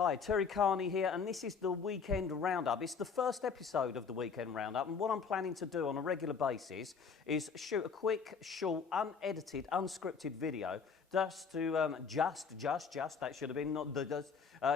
Hi, Terry Carney here, and this is the Weekend Roundup. It's the first episode of the Weekend Roundup, and what I'm planning to do on a regular basis is shoot a quick, short, unedited, unscripted video just to, that should have been, not the,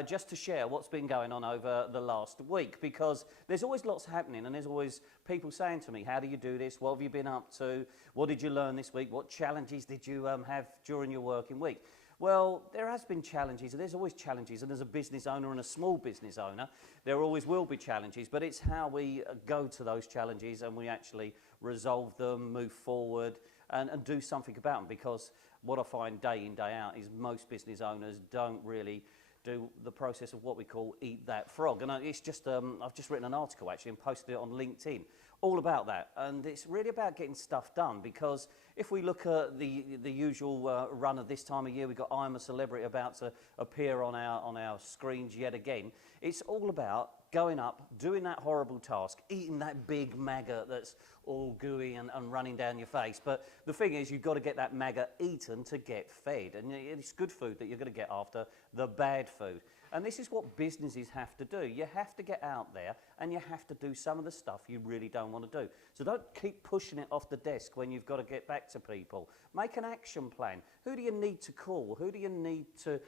just to share what's been going on over the last week, because there's always lots happening, and there's always people saying to me, how do you do this? What have you been up to? What did you learn this week? What challenges did you have during your working week? Well, there has been challenges, and there's always challenges, and as a business owner and a small business owner, there always will be challenges, but it's how we go to those challenges and we actually resolve them, move forward, and do something about them, because what I find day in, day out is most business owners don't really do the process of what we call eat that frog. And it's just, I've just written an article actually and posted it on LinkedIn all about that. And it's really about getting stuff done, because if we look at the usual run of this time of year, we've got I'm a Celebrity about to appear on our screens yet again. It's all about going up, doing that horrible task, eating that big maggot that's all gooey and running down your face. But the thing is, you've got to get that maggot eaten to get fed. And it's good food that you're going to get after the bad food. And this is what businesses have to do. You have to get out there and you have to do some of the stuff you really don't want to do. So don't keep pushing it off the desk when you've got to get back to people. Make an action plan. Who do you need to call? Who do you need to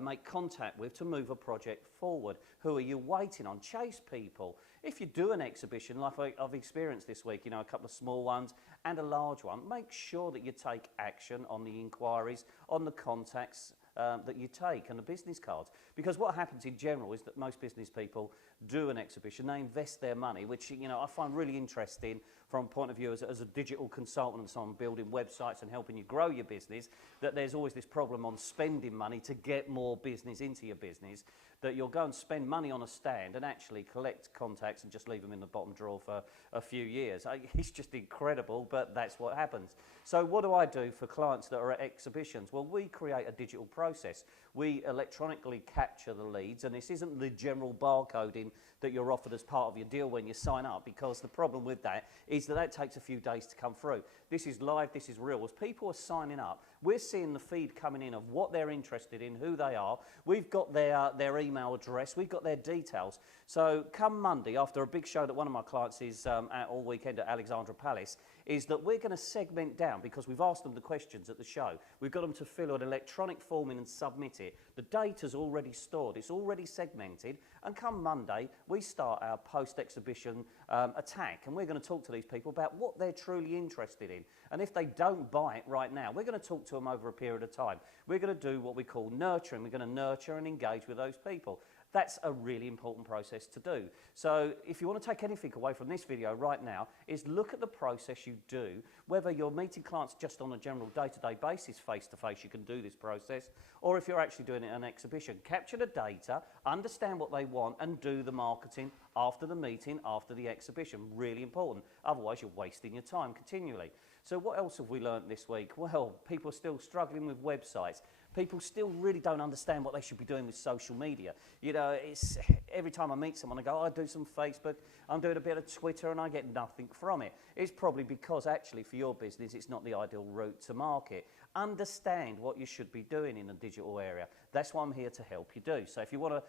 make contact with to move a project forward? Who are you waiting on? Chase people. If you do an exhibition like I've experienced this week, you know, a couple of small ones and a large one, make sure that you take action on the inquiries, on the contacts that you take, and the business cards. Because what happens in general is that most business people do an exhibition, they invest their money, which, you know, I find really interesting from a point of view as a digital consultant and so on, building websites and helping you grow your business, that there's always this problem on spending money to get more business into your business, that you'll go and spend money on a stand and actually collect contacts and just leave them in the bottom drawer for a few years. It's just incredible, but that's what happens. So what do I do for clients that are at exhibitions? Well, we create a digital process. We electronically capture the leads, and this isn't the general barcoding that you're offered as part of your deal when you sign up, because the problem with that is that takes a few days to come through. This is live, this is real. As people are signing up, we're seeing the feed coming in of what they're interested in, who they are. We've got their email address, we've got their details. So come Monday, after a big show that one of my clients is at all weekend at Alexandra Palace, is that we're going to segment down, because we've asked them the questions at the show. We've got them to fill an electronic form in and submit it. The data's already stored, it's already segmented, and come Monday, we start our post-exhibition attack, and we're going to talk to these people about what they're truly interested in. And if they don't buy it right now, we're going to talk to them over a period of time. We're going to do what we call nurturing. We're going to nurture and engage with those people. That's a really important process to do. So if you want to take anything away from this video right now, is look at the process you do, whether you're meeting clients just on a general day-to-day basis, face-to-face, you can do this process, or if you're actually doing it at an exhibition. Capture the data, understand what they want, and do the marketing after the meeting, after the exhibition. Really important. Otherwise, you're wasting your time continually. So what else have we learned this week? Well, people are still struggling with websites. People still really don't understand what they should be doing with social media. You know, it's every time I meet someone, I go, I do some Facebook, I'm doing a bit of Twitter, and I get nothing from it. It's probably because actually for your business, it's not the ideal route to market. Understand what you should be doing in the digital area. That's what I'm here to help you do. So if you want to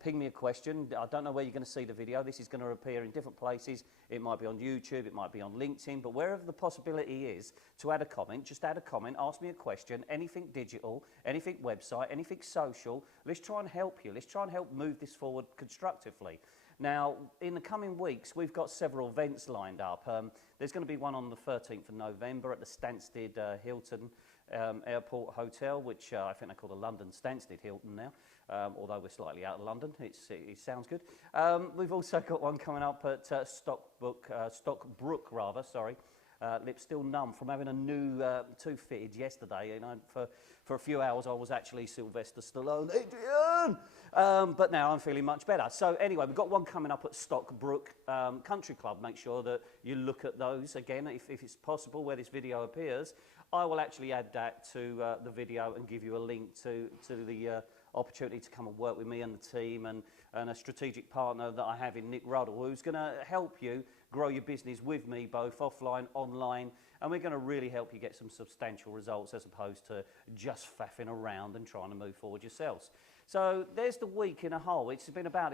ping me a question. I don't know where you're going to see the video. This is going to appear in different places. It might be on YouTube, it might be on LinkedIn, but wherever the possibility is to add a comment, just add a comment, ask me a question, anything digital, anything website, anything social. Let's try and help you. Let's try and help move this forward constructively. Now, in the coming weeks, we've got several events lined up. There's going to be one on the 13th of November at the Stansted Hilton Airport Hotel, which I think they call the London Stansted Hilton now, although we're slightly out of London. It sounds good. We've also got one coming up at Stockbrook, rather. Lips still numb from having a new tooth fitted yesterday. You know, for a few hours I was actually Sylvester Stallone, Adrian! But now I'm feeling much better. So anyway, we've got one coming up at Stockbrook Country Club. Make sure that you look at those again, if it's possible, where this video appears. I will actually add that to the video and give you a link to the opportunity to come and work with me and the team, and a strategic partner that I have in Nick Ruddle, who's going to help you grow your business with me, both offline, online, and we're going to really help you get some substantial results as opposed to just faffing around and trying to move forward yourselves. So there's the week in a whole. It's been about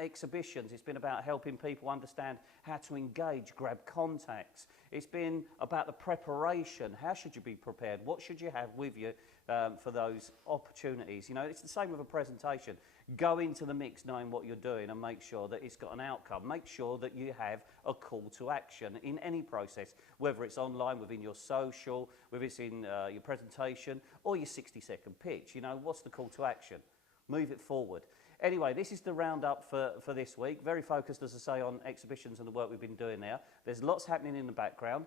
exhibitions. It's been about helping people understand how to engage, grab contacts. It's been about the preparation. How should you be prepared? What should you have with you for those opportunities? You know, it's the same with a presentation. Go into the mix knowing what you're doing and make sure that it's got an outcome. Make sure that you have a call to action in any process, whether it's online, within your social, whether it's in your presentation or your 60-second pitch. You know, what's the call to action? Move it forward. Anyway, this is the roundup for this week. Very focused, as I say, on exhibitions and the work we've been doing there. There's lots happening in the background.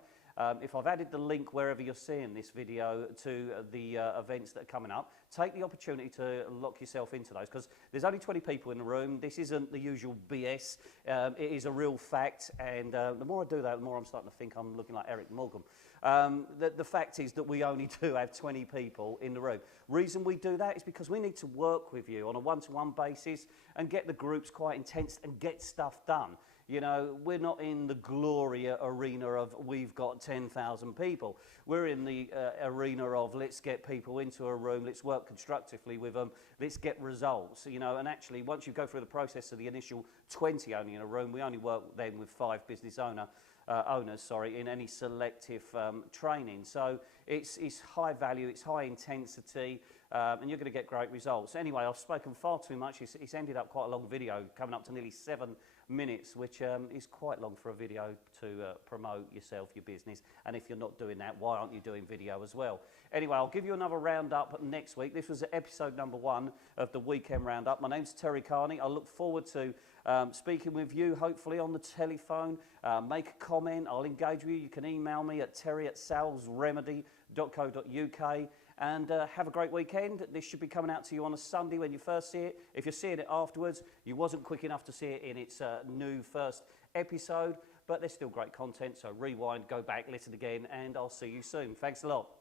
If I've added the link wherever you're seeing this video to the events that are coming up, take the opportunity to lock yourself into those, because there's only 20 people in the room. This isn't the usual BS. It is a real fact, and the more I do that, the more I'm starting to think I'm looking like Eric Morgan. The fact is that we only do have 20 people in the room. Reason we do that is because we need to work with you on a one-to-one basis and get the groups quite intense and get stuff done. You know, we're not in the glory arena of we've got 10,000 people. We're in the arena of let's get people into a room, let's work constructively with them, let's get results. You know, and actually once you go through the process of the initial 20 only in a room, we only work then with 5 business owners in any selective training. So it's high value, it's high intensity, and you're going to get great results. Anyway, I've spoken far too much. It's ended up quite a long video, coming up to nearly 7 minutes, which is quite long for a video to promote yourself, your business. And if you're not doing that, why aren't you doing video as well? Anyway, I'll give you another roundup next week. This was episode number 1 of the Weekend Roundup. My name's Terry Carney. I look forward to speaking with you, hopefully on the telephone. Make a comment. I'll engage with you. You can email me at terry@salesremedy.co.uk. And have a great weekend. This should be coming out to you on a Sunday when you first see it. If you're seeing it afterwards, you wasn't quick enough to see it in its new first episode, but there's still great content, so rewind, go back, listen again, and I'll see you soon. Thanks a lot.